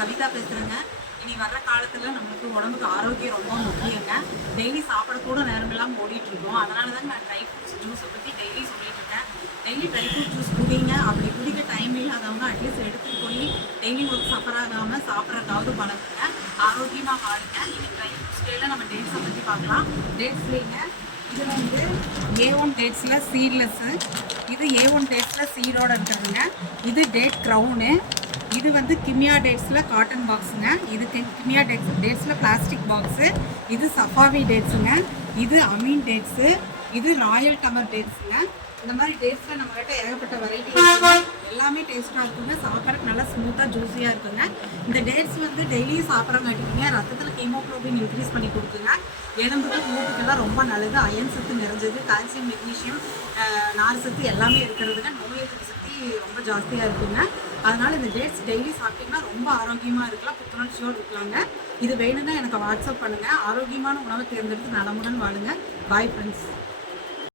கவிதா பேசுகிறேங்க. இனி வர்ற காலத்தில் நம்மளுக்கு உடம்புக்கு ஆரோக்கியம் ரொம்ப முக்கியங்க. டெய்லி சாப்பிடக்கூட நேரம் இல்லாமல் ஓடிட்டுருக்கோம். அதனால தாங்க நான் ட்ரை ஃப்ரூட்ஸ் ஜூஸை பற்றி டெய்லி சொல்லிட்டு இருக்கேன். டெய்லி ட்ரை ஃப்ரூட் ஜூஸ் குடிங்க. அப்படி குடிக்க டைம் இல்லாதவங்க அட்லீஸ்ட் எடுத்துகிட்டு போய் டெய்லி உங்களுக்கு சஃபர் ஆகாமல் சாப்பிட்றதுக்காவது பழகுங்க. ஆரோக்கியமாக வாழுங்க. இன்னைக்கு ட்ரை ஃப்ரூட்ஸ் டேயில் நம்ம டேட்ஸை பற்றி பார்க்கலாம். டேட்ஸ்லேங்க இதில் வந்து A1 டேட்ஸில் சீட்லெஸ்ஸு, இது A1 டேட்ஸில் சீடோடு இருக்கிறதுங்க. இது டேட் க்ரௌனு, இது வந்து கிமியா டேட்ஸில் காட்டன் பாக்ஸுங்க. இது கிமியா டேட்ஸில் பிளாஸ்டிக் பாக்ஸு. இது சஃபாவி டேட்ஸுங்க. இது அமீன் டேட்ஸு. இது ராயல் டமர் டேட்ஸுங்க. இந்த மாதிரி டேட்ஸில் நம்மகிட்ட ஏகப்பட்ட வெரைட்டி இருக்குங்க. எல்லாமே டேஸ்ட்டாக இருக்குங்க. சாப்பிட்றதுக்கு நல்லா ஸ்மூத்தாக ஜூஸியாக இருக்குங்க. இந்த டேட்ஸ் வந்து டெய்லியும் சாப்பிட்றங்காட்டிங்க ரத்தத்தில் ஹீமோக்ளோபின் இன்க்ரீஸ் பண்ணி கொடுக்குங்க. எலும்புக்கு மூட்டுக்கெல்லாம் ரொம்ப நல்லது. அயன் சத்து நிறைஞ்சது, கால்சியம், மெக்னீஷியம், நார் சத்து எல்லாமே இருக்கிறதுங்க. நோய் எதிர்ப்பு சக்தி ரொம்ப ஜாஸ்தியாக இருக்குங்க. அதனால் இந்த டேட்ஸ் டெய்லி சாப்பிட்டிங்கன்னா ரொம்ப ஆரோக்கியமாக இருக்கலாம், புத்துணர்ச்சியோடு இருக்கலாங்க. இது வேணும்னா எனக்கு வாட்ஸ்அப் பண்ணுங்கள். ஆரோக்கியமான உணவை தேர்ந்தெடுத்து நலமுடன் வாழுங்க. Bye friends.